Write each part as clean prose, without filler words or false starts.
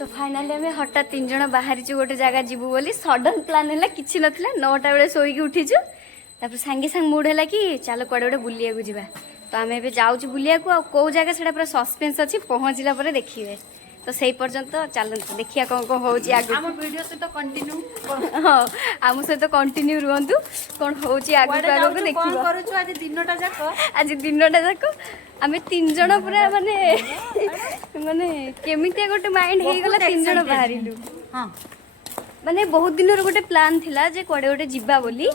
तो फाइनाली आम हठात 3 जन बाहरी गोटे जगह जीवु बोली सडन प्लान है कि नाला 9टा बेले शोक उठीचु तापर सांगे सांग मूड है कि चलो कड़े गोटे बुलिया जा तो आम ए जाऊँ बुलिया कौ जगह से पूरा सस्पेन्स अच्छी पहुँचला देखिए तो सही पर्यंत चलते देखिए कौन कौन हो वीडियो सहित कंटिन्यू हाँ आम सहित कंटिन्यू रुहतु कौन हो देखिए आज दिनटा जाक आम 3 जन पूरा माने माने केमितिया गोटे माइंड हो गला 3 जन बाहर हाँ माने बहुत दिन गोटे प्लान थिला जे कोडे गोटे जिबा बोली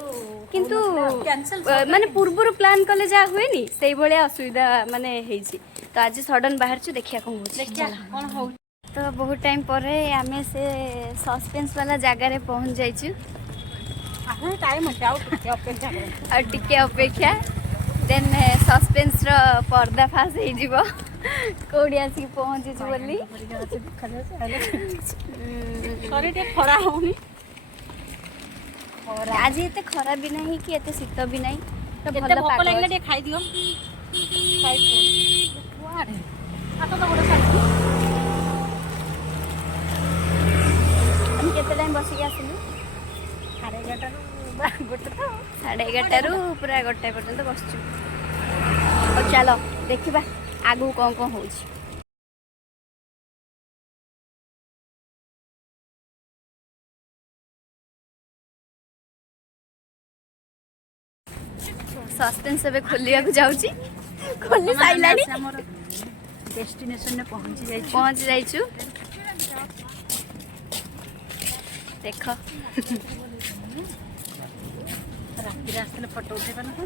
किंतु माने पूर्वर प्लान कले जा हुए नी सही भले असुविधा माने हेछि तो आज सडन बाहर छु देखिया कौन हो तो बहुत टाइम पर आमे से सस्पेंस वाला जगह रे पहुंच जाइछु टाइम टिके अपेक्षा देन सस्पेंस रो पर्दा फास हो जीवो कोडी आसी पहुंची छु बोली सॉरी टे खरा होनी आज एते खरा भी नहीं कि एते शीत भी नहीं तो भल भोक लागले टे खाई दियो खाई को वारे आतो तो गोटे साथी हम केते टाइम बसी के आसिलु 11:30 गोटे तो 11:30 पूरा गोटे पर्यंत बसचु और चलो देखिबा आगु कौन कौन होछि सस्पेंस ଏବେ ଖୋଲିବାକୁ ଯାଉଛି ଖୋଲି ସାଇଲାଣି हमर डेस्टिनेशन ने पहुंच जाइछु देख रात्रि आसले फोटो उठेबा न तो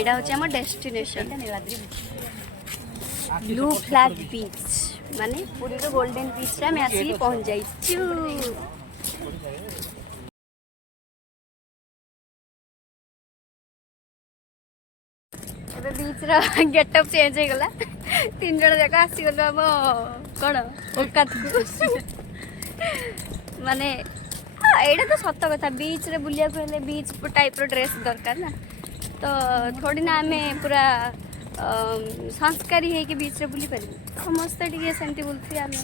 एडा होछि हमर डेस्टिनेशन ब्लू फ्लैग बीच माने पूरी रो गोल्डन बीच रे हम आसी पहुंच जाइछु बीच गेटअप चेंज हो गला 3 जन जाक आसी गलो हम कौन ओकात माने एटा तो सत कथा बीच रे बुलिया को हेले बीच टाइप रो ड्रेस दरकार ना तो थोड़ी ना हमें पूरा संस्कारी है कि बीच रे बुली पारी समस्त टिके सेंती बुलथि आमे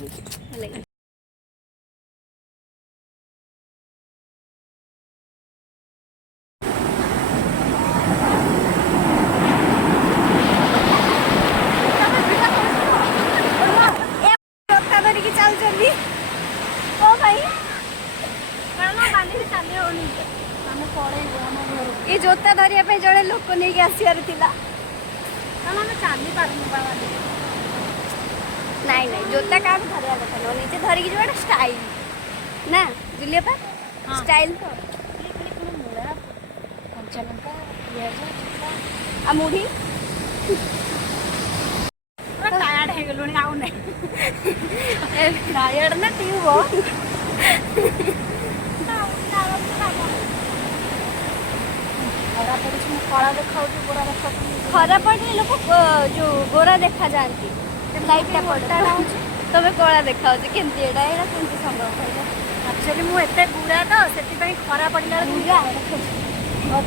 हेले ये जोता धरिया पे जड़े लोक नहीं आसबार थिला नहीं नहीं जोता का धरिया कथा नो नीचे धरिकी जो स्टाइल ना बुलिया पा स्टाइल आ मुढ़ी टायर्ड हे गेलुनी आउ नै टायर्ड ना टीव खरा पड़े लोक जो गोरा देखा जाती लाइटा पड़ता तबे कला देखा केमती एटा एटा केमती संभव एक्चुअली मु एते गुड़ा तो सेति पई खरा पड़िला गुड़ा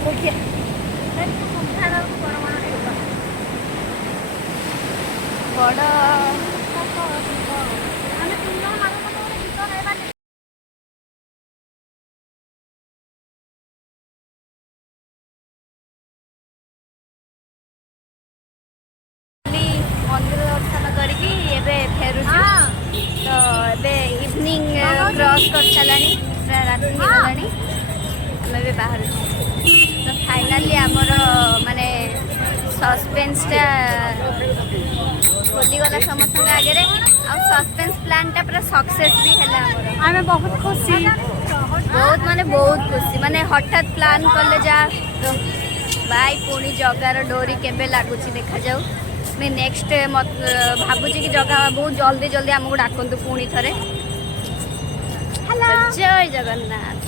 देखिए बड़ मंदिर दर्शन करके फेरु तो ए इवनिंग क्रॉस कर चलानी राति गलानी आम बाहर तो फाइनाली आमर माने सस्पेंसटा खोलीगला समस्त आगे आ सस्पेंस प्लानटा पूरा सक्सेस भी है आम बहुत खुशी बहुत माने बहुत खुशी माने हठात प्लान कले जा भाई पुणी जगार डोरी केबे लागुची देखा जाऊ मैं नेक्स्ट भावुची कि जगह बहुत जल्दी जल्दी आमको डाकतु पुणी थे। जय जगन्नाथ।